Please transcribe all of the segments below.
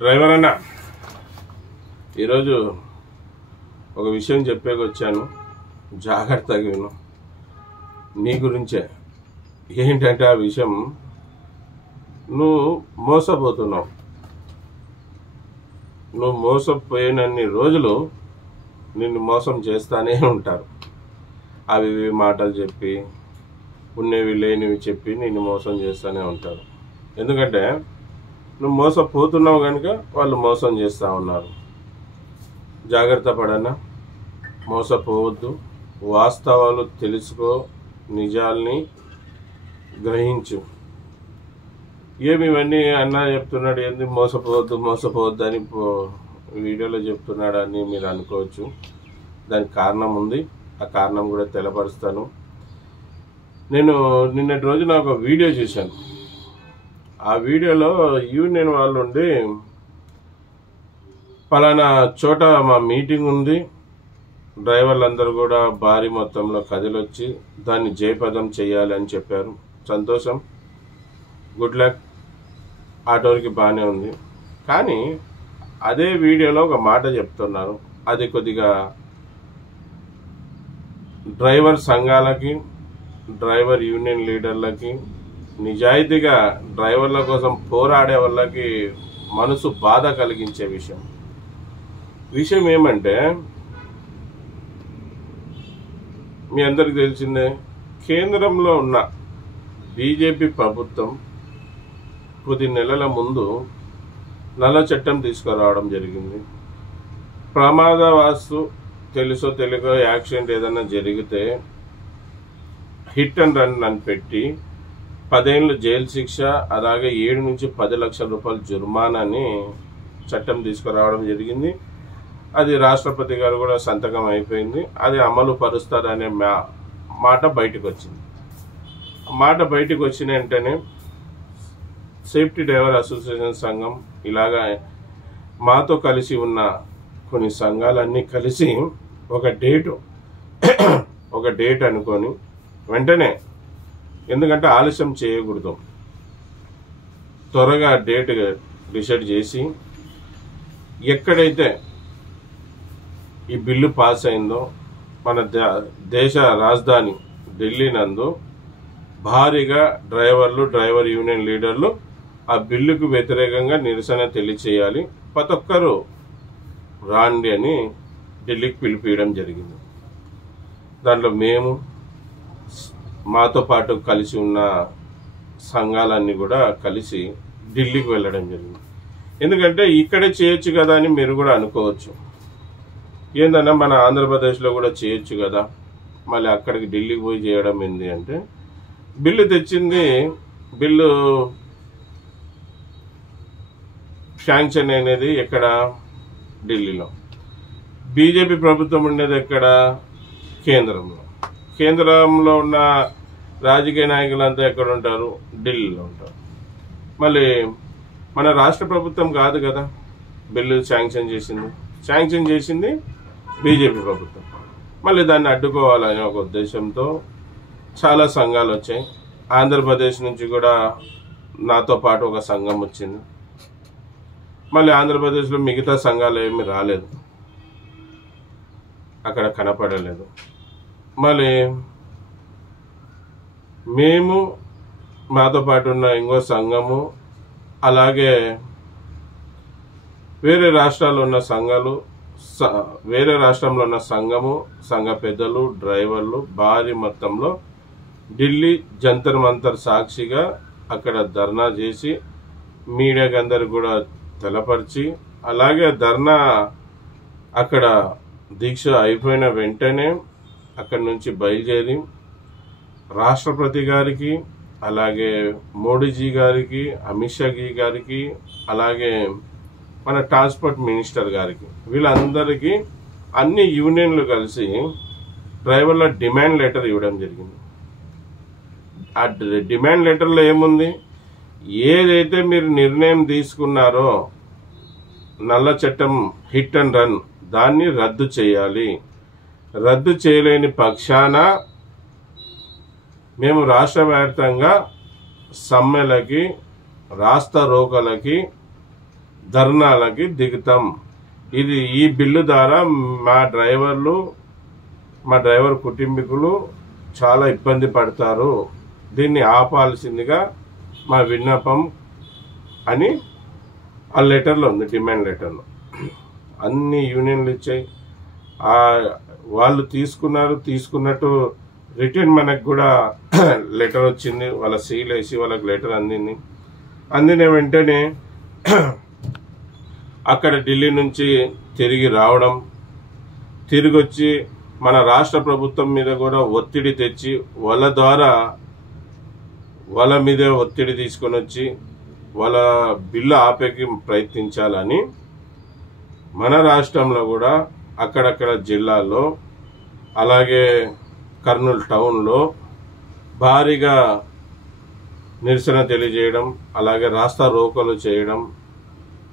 Driver అన్న ఈరోజు ఒక విషయం చెప్పేకి వచ్చాను. జాగ్రత్తగా విను. నీ గురించే. ఏంటంటే ఆ విషయం, నువ్వు మోసపోతున్నావు. నువ్వు మోసపోయినన్ని రోజులు నిన్ను మోసం చేస్తానే ఉంటారు. అవి మాటలు చెప్పి, ఉన్నవి లేనివి చెప్పి నిన్ను మోసం చేస్తూనే ఉంటారు. ఎందుకంటే నువ్వు మోసపోతున్నావు కనుక వాళ్ళు మోసం చేస్తూ ఉన్నారు. జాగ్రత్త పడన్నా, మోసపోవద్దు. వాస్తవాలు తెలుసుకో, నిజాల్ని గ్రహించు. ఏమి ఇవన్నీ అన్నా చెప్తున్నాడు, ఏంది మోసపోవద్దు అని వీడియోలో చెప్తున్నాడు అని మీరు అనుకోవచ్చు. దానికి కారణం ఉంది. ఆ కారణం కూడా తెలపరుస్తాను. నేను నిన్నటి రోజున ఒక వీడియో చూశాను. ఆ వీడియోలో యూనియన్ వాళ్ళు ఉండి, పలానా చోట మా మీటింగ్ ఉంది, డ్రైవర్లందరూ కూడా భారీ మొత్తంలో కదిలొచ్చి దాన్ని జయప్రదం చేయాలి అని చెప్పారు. సంతోషం, గుడ్ లక్, ఆటోకి బాగానే ఉంది. కానీ అదే వీడియోలో ఒక మాట చెప్తున్నారు. అది కొద్దిగా డ్రైవర్ సంఘాలకి, డ్రైవర్ యూనియన్ లీడర్లకి, నిజాయితీగా డ్రైవర్ల కోసం పోరాడే వాళ్ళకి మనసు బాధ కలిగించే విషయం ఏమంటే, మీ అందరికి తెలిసిందే, కేంద్రంలో ఉన్న బీజేపీ ప్రభుత్వం కొద్ది నెలల ముందు నల్ల చట్టం తీసుకురావడం జరిగింది. ప్రమాదవశాత్తు తెలుసో తెలియకో యాక్సిడెంట్ ఏదైనా జరిగితే హిట్ అండ్ రన్ అని పెట్టి 10 ఏళ్ళు జైలు శిక్ష, అలాగే 7 నుంచి 10 లక్షల రూపాయల జుర్మానాని చట్టం తీసుకురావడం జరిగింది. అది రాష్ట్రపతి గారు కూడా సంతకం అయిపోయింది. అది అమలు పరుస్తారనే మాట బయటకు వచ్చింది. మాట బయటకు వచ్చిన వెంటనే సేఫ్టీ డ్రైవర్ అసోసియేషన్ సంఘం, ఇలాగా మాతో కలిసి ఉన్న కొన్ని సంఘాలన్నీ కలిసి ఒక డేట్ అనుకొని వెంటనే, ఎందుకంటే ఆలస్యం చేయకూడదు, త్వరగా డేట్ డిసైడ్ చేసి ఎక్కడైతే ఈ బిల్లు పాస్ అయిందో మన దేశ రాజధాని ఢిల్లీ నందు భారీగా డ్రైవర్ యూనియన్ లీడర్లు ఆ బిల్లుకు వ్యతిరేకంగా నిరసన తెలియచేయాలి, ప్రతి ఒక్కరూ రాండి అని ఢిల్లీకి పిలిపియడం జరిగింది. దాంట్లో మేము, మాతో పాటు కలిసి ఉన్న సంఘాలన్నీ కూడా కలిసి ఢిల్లీకి వెళ్ళడం జరిగింది. ఎందుకంటే ఇక్కడే చేయొచ్చు కదా అని మీరు కూడా అనుకోవచ్చు. ఏందన్నా మన ఆంధ్రప్రదేశ్లో కూడా చేయొచ్చు కదా, మళ్ళీ అక్కడికి ఢిల్లీకి పోయి చేయడం ఏంది అంటే, బిల్లు తెచ్చింది, బిల్లు శాంక్షన్ అనేది ఎక్కడ? ఢిల్లీలో. బీజేపీ ప్రభుత్వం ఉండేది ఎక్కడ? కేంద్రంలో. కేంద్రంలో ఉన్న రాజకీయ నాయకులంతా ఎక్కడ ఉంటారు? ఢిల్లీలో ఉంటారు. మళ్ళీ మన రాష్ట్ర ప్రభుత్వం కాదు కదా బిల్లు శాంక్షన్ చేసింది బీజేపీ ప్రభుత్వం. మళ్ళీ దాన్ని అడ్డుకోవాలనే ఒక ఉద్దేశంతో చాలా సంఘాలు వచ్చాయి. ఆంధ్రప్రదేశ్ నుంచి కూడా నాతో పాటు ఒక సంఘం వచ్చింది. మళ్ళీ ఆంధ్రప్రదేశ్లో మిగతా సంఘాలు ఏమి రాలేదు, అక్కడ కనపడలేదు. మళ్ళీ మేము, మాతో పాటు ఉన్న ఇంకో సంఘము, అలాగే వేరే రాష్ట్రాల్లో ఉన్న సంఘాలు, వేరే రాష్ట్రంలో ఉన్న సంఘ పెద్దలు, డ్రైవర్లు భారీ మొత్తంలో ఢిల్లీ జంతర్ మంతర్ సాక్షిగా అక్కడ ధర్నా చేసి మీడియాకి అందరు కూడా తెలపరిచి, అలాగే ధర్నా అక్కడ దీక్ష అయిపోయిన వెంటనే అక్కడి నుంచి బయలుదేరి రాష్ట్రపతి గారికి, అలాగే మోడీజీ గారికి, అమిత్ షా గారికి, అలాగే మన ట్రాన్స్పోర్ట్ మినిస్టర్ గారికి, వీళ్ళందరికీ అన్ని యూనియన్లు కలిసి డ్రైవర్ల డిమాండ్ లెటర్ ఇవ్వడం జరిగింది. ఆ డిమాండ్ లెటర్లో ఏముంది? ఏదైతే మీరు నిర్ణయం తీసుకున్నారో నల్ల చట్టం హిట్ అండ్ రన్, దాన్ని రద్దు చేయాలి. రద్దు చేయలేని పక్షాన మేము రాష్ట్ర వ్యాప్తంగా సమ్మెలకి, రాస్తా రోకలకి ధర్నాలకి దిగుతాం. ఈ బిల్లు ద్వారా మా డ్రైవర్ కుటుంబీకులు చాలా ఇబ్బంది పడతారు, దీన్ని ఆపాల్సిందిగా మా విన్నపం అని ఆ లెటర్లో ఉంది, డిమాండ్ లెటర్లో. అన్ని యూనియన్లు ఇచ్చాయి, వాళ్ళు తీసుకున్నట్టు రిటర్న్ మనకు కూడా లెటర్ వచ్చింది, వాళ్ళ సీల్ వేసి వాళ్ళకి లెటర్ అందిన వెంటనే అక్కడ ఢిల్లీ నుంచి తిరిగి రావడం, తిరిగి వచ్చి మన రాష్ట్ర ప్రభుత్వం మీద కూడా ఒత్తిడి తెచ్చి వాళ్ళ మీదే ఒత్తిడి తీసుకొని వచ్చి వాళ్ళ బిల్లు ఆపేకి ప్రయత్నించాలని మన రాష్ట్రంలో కూడా అక్కడక్కడ జిల్లాల్లో అలాగే కర్నూలు టౌన్లో భారీగా నిరసన తెలియజేయడం, అలాగే రాస్తా రోకోలు చేయడం,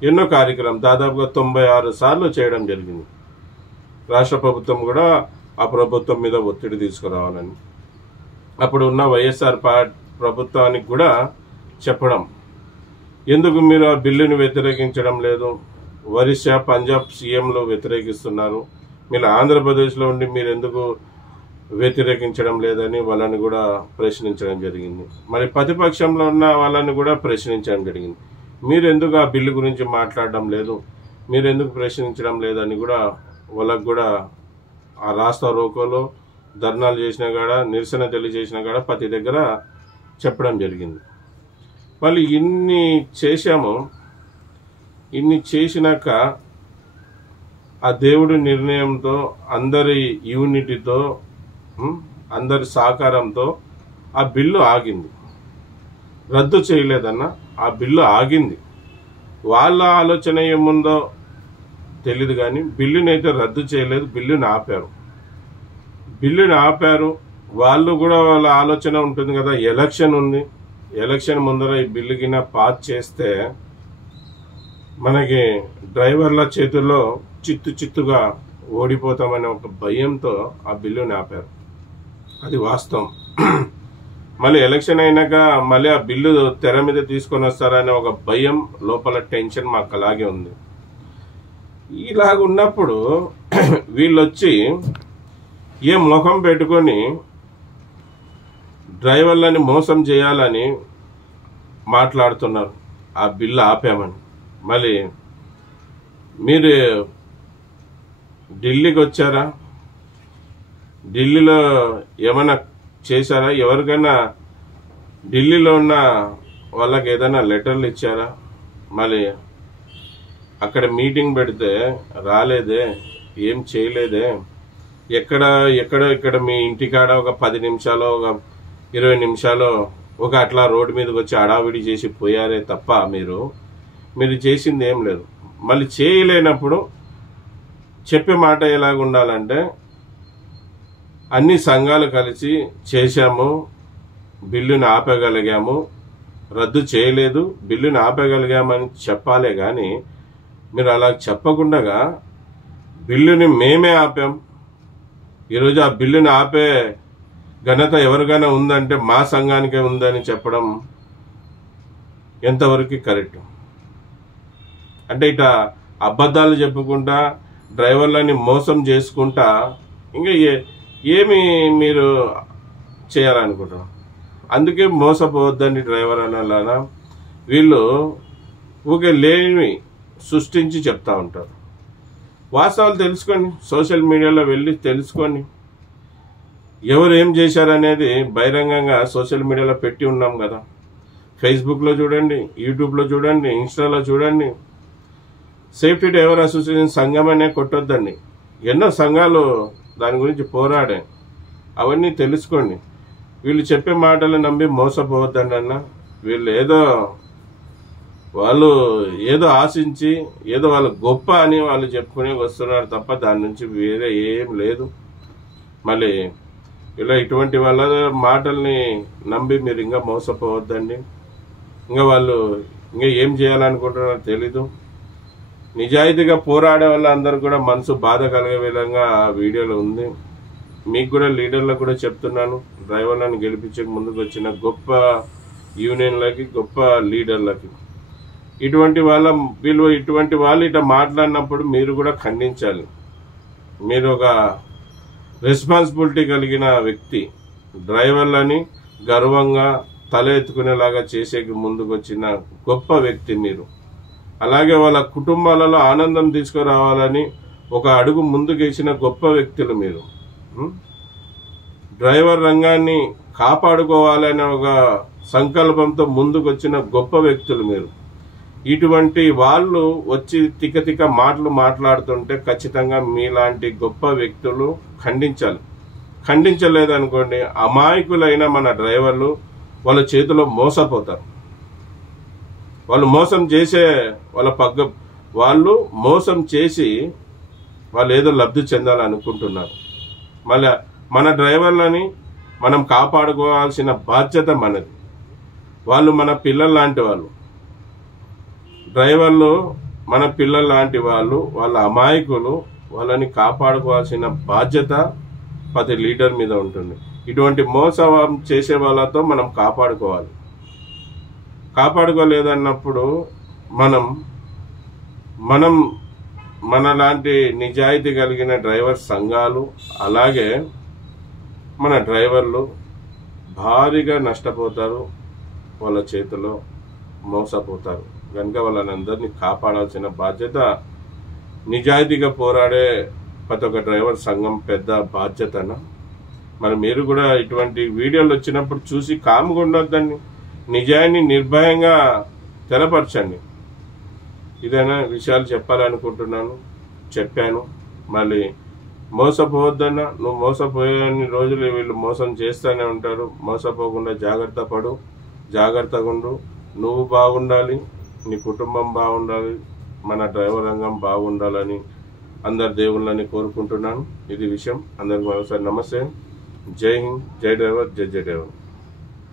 ఎన్నో కార్యక్రమం దాదాపుగా 96 సార్లు చేయడం జరిగింది. రాష్ట్ర ప్రభుత్వం కూడా ఆ ప్రభుత్వం మీద ఒత్తిడి తీసుకురావాలని అప్పుడు ఉన్న వైఎస్ఆర్ ప్రభుత్వానికి కూడా చెప్పడం, ఎందుకు మీరు ఆ బిల్లుని వ్యతిరేకించడం లేదు, ఒరిస్సా పంజాబ్ సీఎంలు వ్యతిరేకిస్తున్నారు, మీరు ఆంధ్రప్రదేశ్లో ఉండి మీరు ఎందుకు వ్యతిరేకించడం లేదని వాళ్ళని కూడా ప్రశ్నించడం జరిగింది. మరి ప్రతిపక్షంలో ఉన్న వాళ్ళని కూడా ప్రశ్నించడం జరిగింది, మీరు ఎందుకు ఆ బిల్లు గురించి మాట్లాడడం లేదు, మీరు ఎందుకు ప్రశ్నించడం లేదని కూడా వాళ్ళకు కూడా ఆ రాస్తా రోకోలో ధర్నాలు చేసినా కూడా నిరసన తెలియజేసినా కూడా ప్రతి దగ్గర చెప్పడం జరిగింది. మళ్ళీ ఇన్ని చేసినాక ఆ దేవుడి నిర్ణయంతో అందరి యూనిటీతో అందరి సహకారంతో ఆ బిల్లు ఆగింది. రద్దు చేయలేదన్న, ఆ బిల్లు ఆగింది. వాళ్ళ ఆలోచన ఏముందో తెలీదు కానీ బిల్లుని అయితే రద్దు చేయలేదు, బిల్లుని ఆపారు. వాళ్ళు కూడా వాళ్ళ ఆలోచన ఉంటుంది కదా, ఎలక్షన్ ఉంది, ఎలక్షన్ ముందర ఈ బిల్లు కింద పాస్ చేస్తే మనకి డ్రైవర్ల చేతుల్లో చిత్తుగా ఓడిపోతామనే ఒక భయంతో ఆ బిల్లుని ఆపారు. అది వాస్తవం. మళ్ళీ ఎలక్షన్ అయినాక మళ్ళీ ఆ బిల్లు తెర మీద తీసుకొని వస్తారనే ఒక భయం, లోపల టెన్షన్ మాకు అలాగే ఉంది. ఇలాగున్నప్పుడు వీళ్ళొచ్చి ఏ ముఖం పెట్టుకొని డ్రైవర్లని మోసం చేయాలని మాట్లాడుతున్నారు ఆ బిల్లు ఆపామని. మళ్ళీ మీరు ఢిల్లీకి వచ్చారా, ఢిల్లీలో ఏమైనా చేశారా, ఎవరికైనా ఢిల్లీలో ఉన్న వాళ్ళకి ఏదైనా లెటర్లు ఇచ్చారా, మళ్ళీ అక్కడ మీటింగ్ పెడితే రాలేదే, ఏం చేయలేదే, ఎక్కడ మీ ఇంటికాడ ఒక 10 నిమిషాలు ఒక 20 నిమిషాలు ఒక అట్లా రోడ్డు మీదకి వచ్చి అడావిడి చేసి పోయారే తప్ప మీరు చేసింది ఏం లేదు. మళ్ళీ చేయలేనప్పుడు చెప్పే మాట ఎలాగ ఉండాలంటే, అన్ని సంఘాలు కలిసి చేశాము, బిల్లుని ఆపగలిగాము, రద్దు చేయలేదు, బిల్లుని ఆపగలిగామని చెప్పాలే కానీ మీరు అలా చెప్పకుండా బిల్లుని మేమే ఆపాం, ఈరోజు ఆ బిల్లుని ఆపే ఘనత ఎవరికైనా ఉందంటే మా సంఘానికే ఉందని చెప్పడం ఎంతవరకు కరెక్ట్? అంటే ఇట అబద్ధాలు చెప్పుకుంటా డ్రైవర్లని మోసం చేసుకుంటా ఇంకా ఏమి మీరు చేయాలనుకుంటున్నారు? అందుకే మోసపోవద్దండి డ్రైవర్ అనాలనా. వీళ్ళు ఊకే లేనివి సృష్టించి చెప్తా ఉంటారు. వాస్తవాలు తెలుసుకోండి, సోషల్ మీడియాలో వెళ్ళి తెలుసుకోండి, ఎవరు ఏం చేశారనేది బహిరంగంగా సోషల్ మీడియాలో పెట్టి ఉన్నాం కదా. ఫేస్బుక్లో చూడండి, యూట్యూబ్లో చూడండి, ఇన్స్టాలో చూడండి. సేఫ్టీ డ్రైవర్ అసోసియేషన్ సంఘం అనే కొట్టొద్దండి, ఎన్నో సంఘాలు దాని గురించి పోరాడే, అవన్నీ తెలుసుకోండి. వీళ్ళు చెప్పే మాటలు నమ్మి మోసపోవద్దండి అన్న. వాళ్ళు ఏదో ఆశించి ఏదో వాళ్ళు గొప్ప అని వాళ్ళు చెప్పుకుని వస్తున్నారు తప్ప దాని నుంచి వేరే ఏం లేదు. మళ్ళీ ఇలా ఇటువంటి వాళ్ళ మాటల్ని నమ్మి మీరు ఇంకా మోసపోవద్దండి. వాళ్ళు ఏం చేయాలనుకుంటున్నారో తెలీదు. నిజాయితీగా పోరాడే వాళ్ళందరూ కూడా మనసు బాధ కలిగే విధంగా ఆ వీడియోలో ఉంది. మీకు కూడా లీడర్లకు కూడా చెప్తున్నాను, డ్రైవర్లను గెలిపించే ముందుకు వచ్చిన గొప్ప యూనియన్లకి, గొప్ప లీడర్లకి, ఇటువంటి వాళ్ళు ఇట్లా మాట్లాడినప్పుడు మీరు కూడా ఖండించాలి. మీరు ఒక రెస్పాన్సిబిలిటీ కలిగిన వ్యక్తి, డ్రైవర్లని గర్వంగా తల ఎత్తుకునేలాగా చేసేకి ముందుకు వచ్చిన గొప్ప వ్యక్తి మీరు. అలాగే వాళ్ళ కుటుంబాలలో ఆనందం తీసుకురావాలని ఒక అడుగు ముందుకేసిన గొప్ప వ్యక్తులు మీరు. డ్రైవర్ రంగాన్ని కాపాడుకోవాలనే ఒక సంకల్పంతో ముందుకు వచ్చిన గొప్ప వ్యక్తులు మీరు. ఇటువంటి వాళ్ళు వచ్చి తిక్క మాటలు మాట్లాడుతుంటే ఖచ్చితంగా మీలాంటి గొప్ప వ్యక్తులు ఖండించాలి. ఖండించలేదనుకోండి, అమాయకులైన మన డ్రైవర్లు వాళ్ళ చేతిలో మోసపోతారు. వాళ్ళు మోసం చేసి వాళ్ళు ఏదో లబ్ధి చెందాలనుకుంటున్నారు. మళ్ళీ మన డ్రైవర్లని మనం కాపాడుకోవాల్సిన బాధ్యత మనది. వాళ్ళు మన పిల్లల లాంటి వాళ్ళు, డ్రైవర్లు మన పిల్లల లాంటి వాళ్ళు, వాళ్ళ అమాయకులు. వాళ్ళని కాపాడుకోవాల్సిన బాధ్యత ప్రతి లీడర్ మీద ఉంటుంది. ఇటువంటి మోసం చేసే వాళ్ళతో మనం కాపాడుకోలేదన్నప్పుడు మనం మనలాంటి నిజాయితీ కలిగిన డ్రైవర్ సంఘాలు, అలాగే మన డ్రైవర్లు భారీగా నష్టపోతారు, వాళ్ళ చేతిలో మోసపోతారు. కనుక వాళ్ళని అందరినీ కాపాడాల్సిన బాధ్యత నిజాయితీగా పోరాడే ప్రతి ఒక్క డ్రైవర్ సంఘం పెద్ద బాధ్యతన. మరి మీరు కూడా ఇటువంటి వీడియోలు వచ్చినప్పుడు చూసి కాముగా ఉండొద్దండి, నిజాన్ని నిర్భయంగా తెలపరచండి. ఇదైనా విషయాలు చెప్పాలనుకుంటున్నాను, చెప్పాను. మళ్ళీ మోసపోవద్దన్నా, నువ్వు మోసపోయే రోజులు వీళ్ళు మోసం చేస్తూనే ఉంటారు. మోసపోకుండా జాగ్రత్తగా ఉండు. నువ్వు బాగుండాలి, నీ కుటుంబం బాగుండాలి, మన డ్రైవర్ రంగం బాగుండాలని అందరు దేవుళ్ళని కోరుకుంటున్నాను. ఇది విషయం. అందరికి మరోసారి నమస్తే. జై హింద్, జై డ్రైవర్, జై డ్రైవర్.